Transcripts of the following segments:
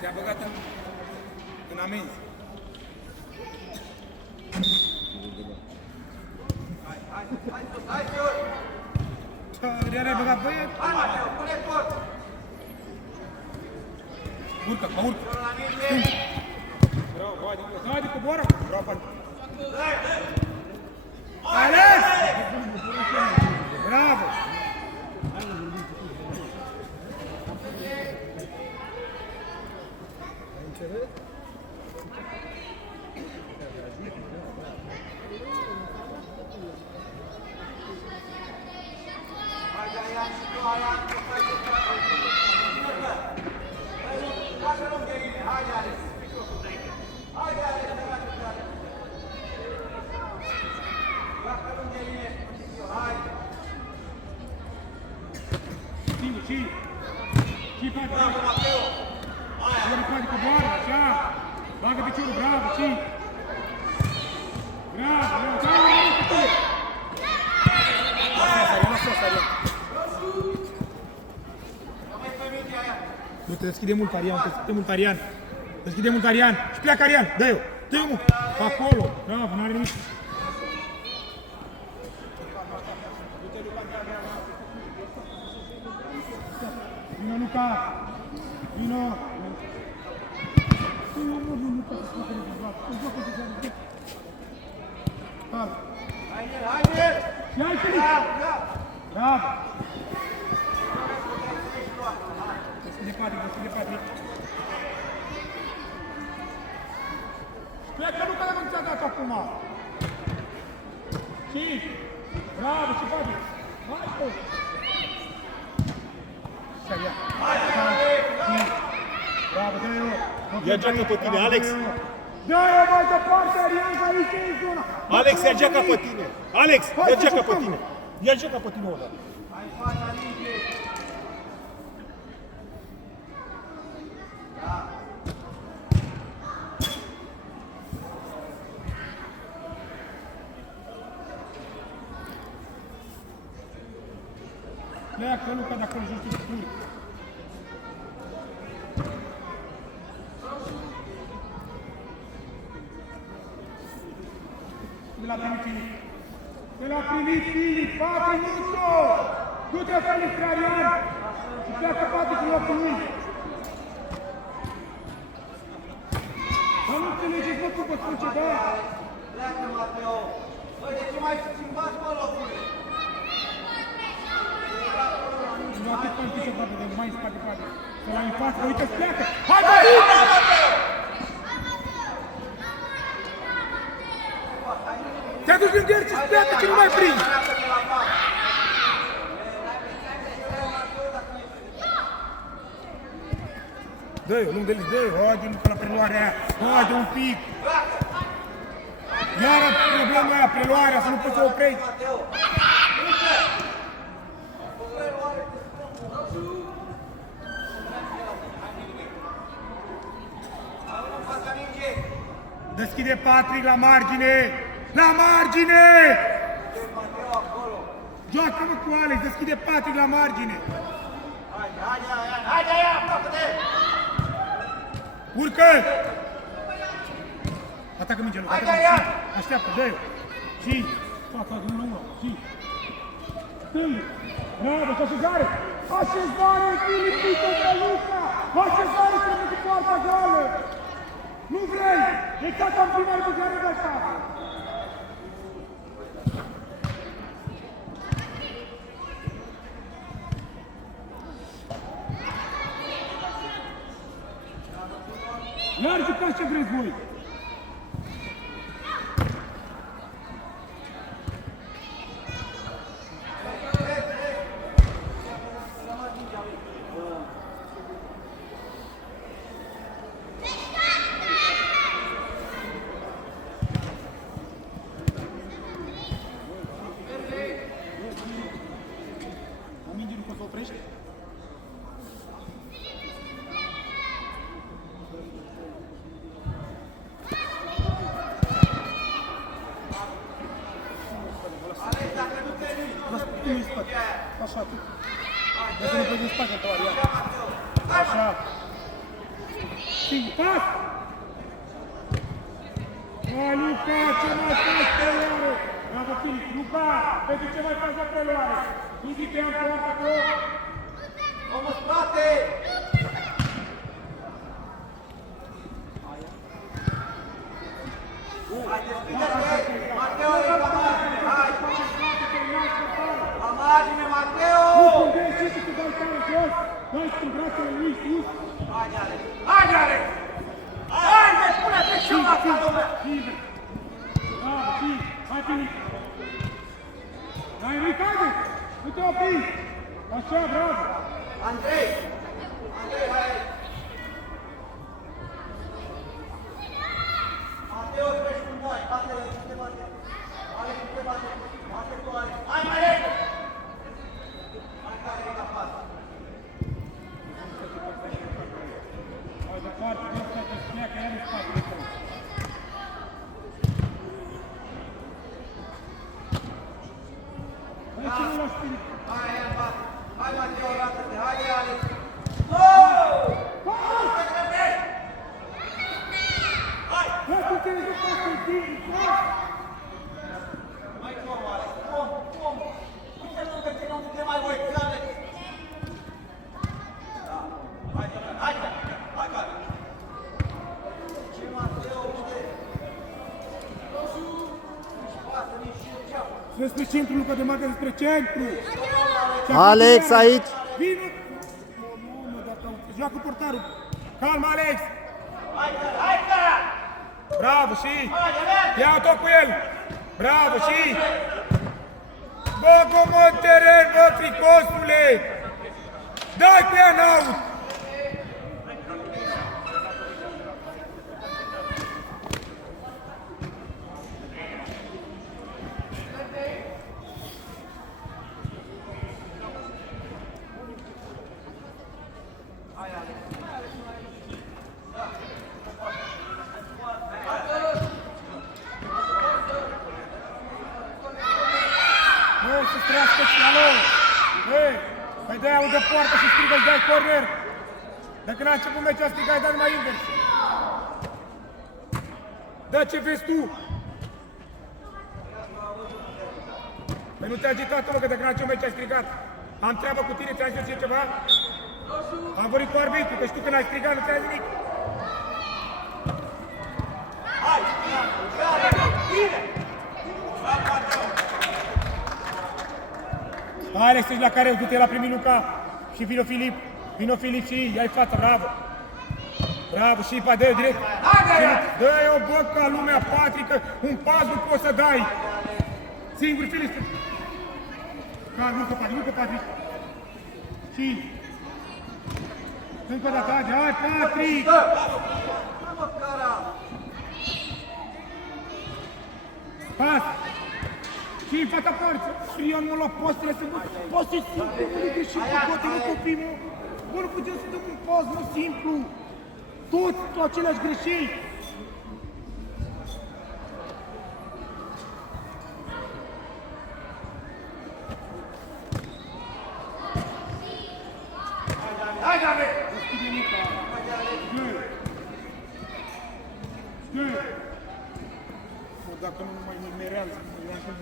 Te-a băgat în amenzi. Iar ai băgat băiet? Hai, Mateo, pune tot! Urcă, mă urcă. Bravo, Vadi, coboară. Bravo, Vadi. Alex! Bravo! Și Vadi. Bravo, Mateo! Vadi, coboară, așa. Bagă piciorul, bravo, și. Bravo, nu te deschide mult, Arian, te deschide mult, Arian. Deschide mult, Arian. Și pleacă, Arian. Dă-i-o. Dă-i-o, mă. Acolo. Bravo, n-are nimic. Vino, Luca. Vino. Nu, Luca. Haide! Ia-i, Felipe. Bravo. Deschide Patrick. Pleacă, Luca, dacă nu ți-a dat acum. Și. Bravo, și Patrick. Hai, bă. Ia. Bravo, dă-i-o. Ia geaca pe tine, Alex. Dă-i-o mai departe, Arian, că aici e zona. Alex, ia geaca pe tine. Alex, ia geaca pe tine. Ia geaca pe tine o dată. Hai, fața, linge! Pleacă, Luca, de acolo jos, tu spui. L-a primit Filip, 4 minute! Du-te, Felix, Arian! Și pleacă 4 cu locul lui! Să nu înțelegeți, mă, cum vă spun ceva! Pleacă, Mateo! Băi, de ce mai schimbați, mă, locurile? Nu atât pe picior, frate, de mai în spate, frate. Să la în față, uite-ți pleacă! Hai, bă! Te-a dus lângă el și-ți pleacă ce nu mai prind! Dă-i-o, lângă el, dă-i-o, haide, Luca, la preluarea aia, haide un pic! Iară problema aia, preluarea, să nu poți să o oprești! Deschide Patrick la margine! La margine! Joacă-mă cu Alex, deschide Patrick la margine! Haide, aproape-te! Urcă! Atacă mingea, Luca, așteaptă, dă-i-o! Și, fața de 1-1, și... Stângă! Bravo, și așezare! Așezare, Filipită de Luca! Așezare, trebuie cu poarta goală! Nu vrei! Exact am primar cu care de asta! Iar jucați ce vreți voi! Așa, tu. Dacă nu poți în spate, Arian. Așa. Pas! Hai, Luca, ce mai faci preluare? Bravo, Filip, Luca, pentru ce mai faci la preluare? Nu zic că i-am luat acolo? Omul spate! Hai, deschide-te! Mateo, e la margine, hai! La margine, Mateo! Nu gândești ce să dai tare jos, dai cu brațele lui sus. Haide, Alex! Haide, Alex! Haide, pune-te ceva ca lumea! Liber! Bravo, și, hai Filip! Hai, Ricade! Nu te opri! Așa, bravo! Andrei! Andrei, hai! Mateo, treci cum dai! Bate-le, nu te bate! Alex, nu te bate! Bate tu, Alex! Hai, mai repede! Hai, care e la pas! Hai departe, nu stai că spunea că iar în spatele tău. Hai să nu lași Filip. Hai, Ian, bate! Hai, Mateo, arată-te! Haide, Alex! Oh! Hai! Hai! Hai să te rezolvi asta în timp, hai! Mai cum, Alex? Cum? Uite lângă tine, nu te mai uiți, Alex! Da. Hai, hai, hai! Ce, Mateo, unde? Nu-și pasă nici ceapă. Spre centru, Luca, de marcă spre centru! Alex, aici! Vino! Nu, dacă joacă portarul! Calm, Alex! Hai, cara! Bravo, și! Ia-o tot cu el! Bravo, și! Bă, mă, în teren, bă, fricosule! Dai cu ea în aut! Nu, să strească alo! Hei! Păi de-aia audă poartă și strigă, îți dai corner! De când a început meciul a strigat, dar numai invers! Da, ce vezi tu? Păi nu te-a agitat, mă, că de când a început meciul ai strigat! Am treabă cu tine, ți-am zis ceva? Am vorbit cu arbitru, că și tu când ai strigat nu ți-ai zis nimic! Hai! Bine! Hai, Alex, ești la care du-te la primit Luca și vino Filip și ia-i fața, bravo! Bravo, și pa, dă-i direct! Dă-i o bă ca lumea, Patrică, un pas nu poți să dai! Singur, Filip! Ca, nu că Patrick! Și... Încă o dată, hai, Patrick! Mă, cara! Pas! Și în fața porții! Ion mă la postele să văd poți să simplu, nu e greșit pe poate, nu copii, mă! Bă, nu putem să dăm un post, nu simplu! Toți cu aceleași greșeli! Hai, David! Deschide Mica! Scă! Dacă nu mai numerează, nu i-am cânt.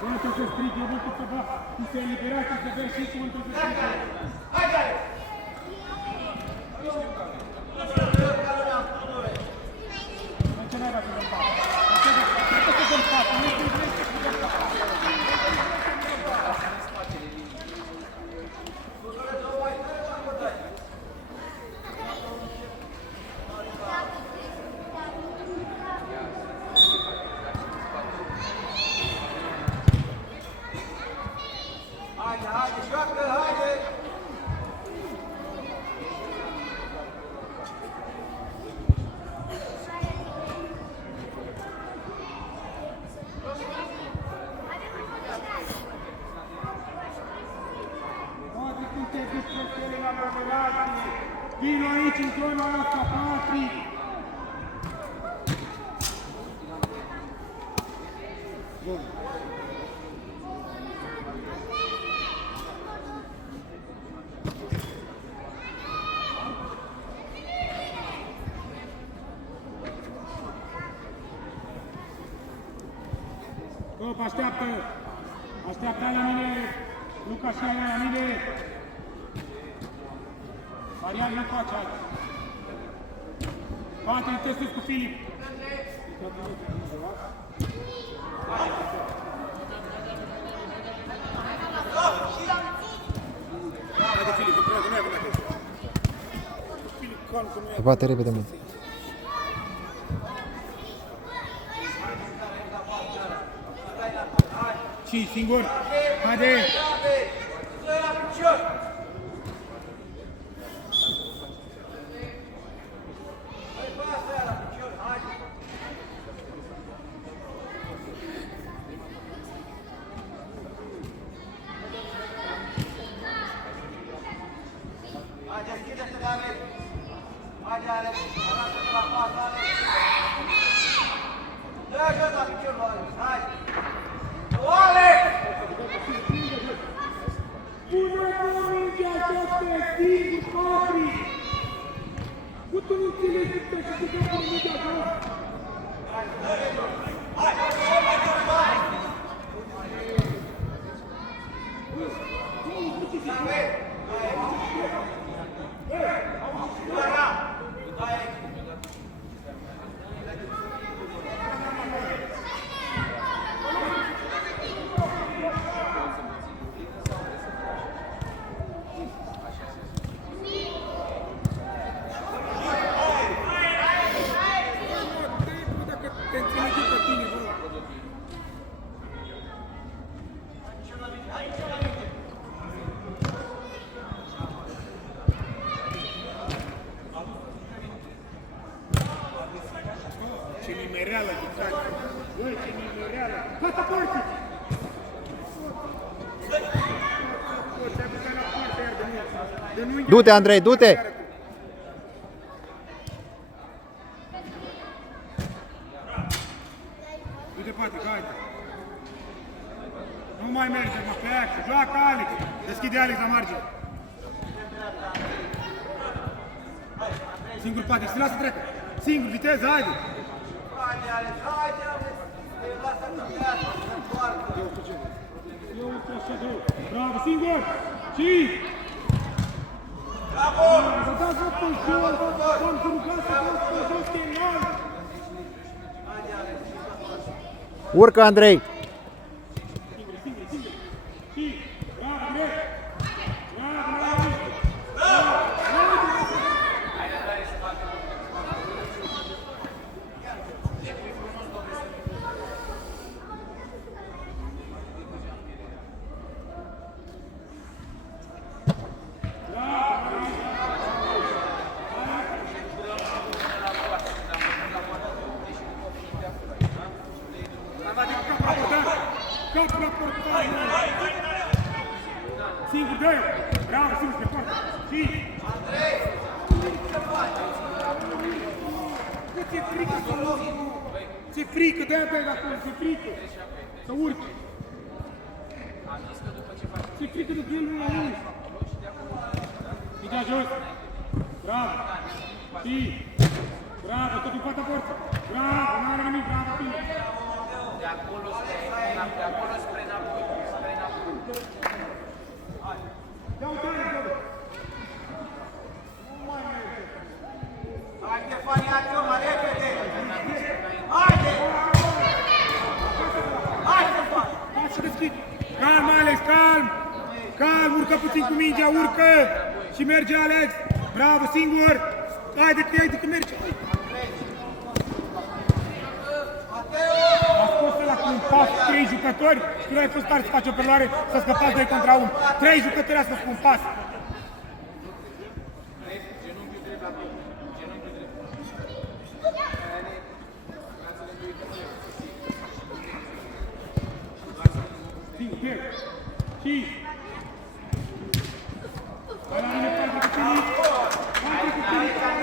Vreau să strig, eu vreau să va, tu se eliberat, să vezi și cum trebuie să strig. Hai, David! Ce n-ai dat să dăm pas? Ce să dăm pas? Nu știu greșit să dăm pas. Haide, joacă, haide! în zona asta, Patrick! Top, așteaptă! Așteaptă la mine! Luca și aia la mine! Marian, nu face aia! Patrick, te sus cu Filip! Haide, Filip, lucrează, nu ai avut acolo. Filip, calm, că nu Se poate repede mult. Și singur! Haide! Deschide-te, David! Haide, Alex! Arată-te la pas, Alex! Dă jos la piciorul, Alex! Hai! Alex! Pune-mă mingea aceasta, singur, Patrick! Nu tu nu înțelegi că și te dă mingea jos! Ce nimereală, Ghițac! Băi, ce nimereală! Gata, porții! Ți-a băgat la poartă, iar de nu... Du-te, Andrei, du-te! Du-te, Patrick, haide! Nu mai merge, mă, pe aia, joacă Alex! Deschide Alex la margine! Singur, Patrick, se lasă trecă! Singur, viteză, haide! Haide, Alex! Haide, Alex! Lasă să treacă, să întoarcă! Eu uite așa de... Bravo, singur! Și... Bravo! Să dați vă pe jos! V-am rugat să dați pe jos, că e înalt! Haide, Alex! Urcă, Andrei! Singur, singur, singur! Și... Bravo, Andrei! Bravo, Andrei! Bravo! Cap la portar! Singur, dă-i! Bravo, singur, pe poartă! Și... Andrei! Ce faci? Bă, ți-e frică să urci! Ți-e frică, de-aia dă-i de acolo, ți-e frică! Să urci! Ți-e frică de el la lui! Mingea jos! Bravo! Și... Bravo, tot în fața porții! Bravo, n-are nimic, bravo, tine! De acolo spre înapoi, spre înapoi. Ia uite, Alex, Hai, Ștefan, ia-ți-o, mă, repede! Haide! Hai, Ștefan! hai să deschid! Calm, Alex, calm! Calm, urcă puțin cu mingea, urcă! Și merge, Alex! Bravo, singur! Haide că merge! A scos ăla cu un pas 3 jucători și tu n-ai fost tare să faci o perloare să scăpați 2 contra 1. 3 jucători a scos cu un pas. Singur, și... Hai la mine, Patrick, cu Filip! Patrick, cu Filip!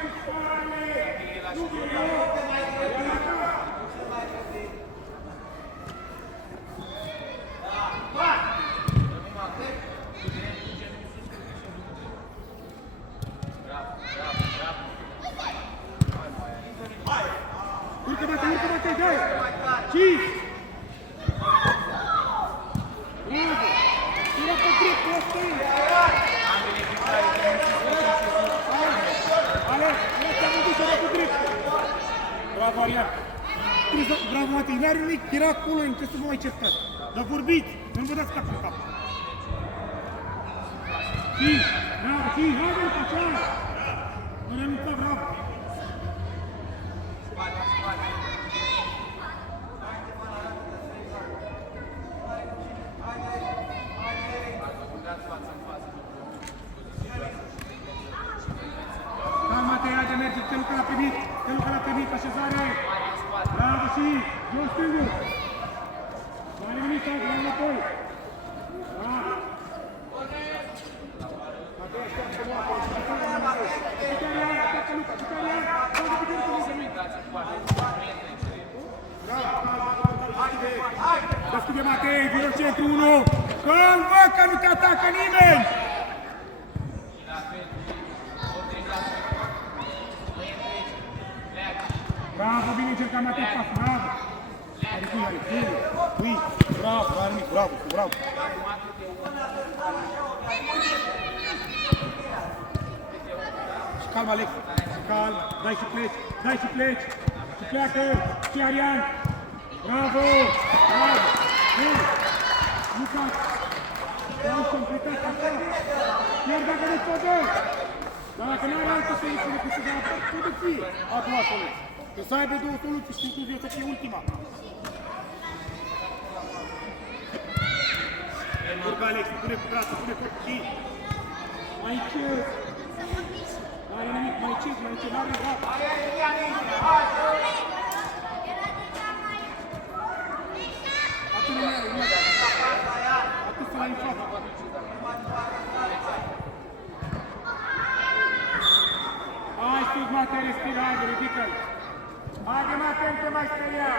cu spatele! Nu vine! Urcă, bate, dai! 5! Bravo! Tira pe drept, pe ăsta e! Alex, ăsta mă duce pe drept! Bravo, Arian! Bravo, Matei, n-are nimic, era acolo, nu trebuie să vă mai certați. Dar vorbiți, nu vă dați cap în cap. 5! Bravo, 5! Hai, mă, așa! Nu renunța, bravo! Merge, te lucra la primit, așezare! Bravo și Ion Stângu! Nu are nimic, nu are înapoi! Bravo! Matei, așteaptă moapă! Citerian, așteaptă Luca! Citerian! Bravo, putere cu Luca! Bravo! Deschide Matei, vino centru 1! Calm, bă, că nu te atacă nimeni! Bravo, bine încercat Matei, pas, bravo! Ui, bravo, nu are nimic, bravo, bravo! Și calm, Alex, calm, dai și pleci, și pleacă, și Arian! Bravo, bravo! Luca, dai și-am plecat, așa! Chiar dacă nu ți-o dă! Dar dacă n-are altă soluție decât să dea producție, a doua soluție. Că să aibă două soluții și concluzia să fie ultima. Urcă Alex, pune cu brațul, pune cu și... Mai încet! N-are nimic, mai încet, n-are gata! Atât nu are, atât să la în față. Hai sus, Matei, respira, haide, ridică-l! Haide, Matei, nu te mai speria!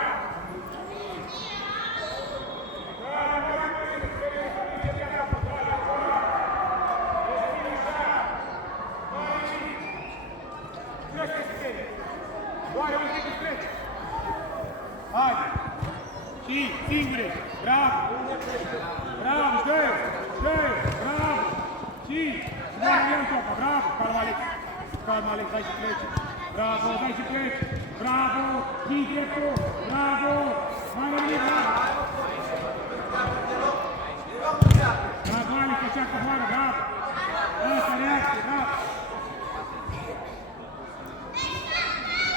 Doare un pic trece! Haide! Și, singure! Bravo! Bravo, dă-i! Dă-i! Bravo! Și, doare în topa! Bravo! Calma, Alex! Calma, Alex, dai și pleci! Bravo, dai și pleci! Bravo! Din dreptul! Bravo! Mai nimic, bravo! Bravo, Alex, așa coboară, bravo! Asta, reacție, bravo!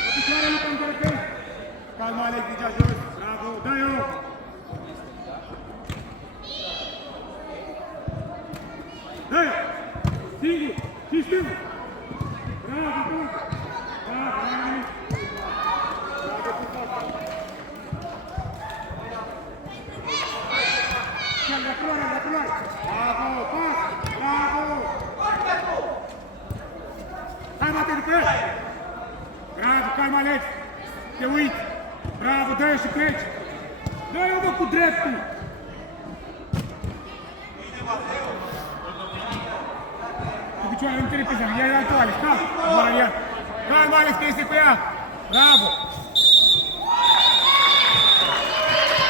Pe picioare, Luca, întărăcăi! Calma, Alex, digea jos! Bravo, dă-i-o! Dă-i-o! Singur! Și stângul! Bravo, bun! Bravo, mai nimic! Bravo, puțin! Chiar de culoare, de culoare! Bravo, pas! Bravo! Hai, bate după el! Bravo, calma, Alex! Te uiți! Bravo, dă-i și pleci! Dă-i-o, bă, cu dreptul! Cu picioarele nu te repezi, ia-i altul, Alex, calm! Calm, Alex, că este cu ea! Bravo!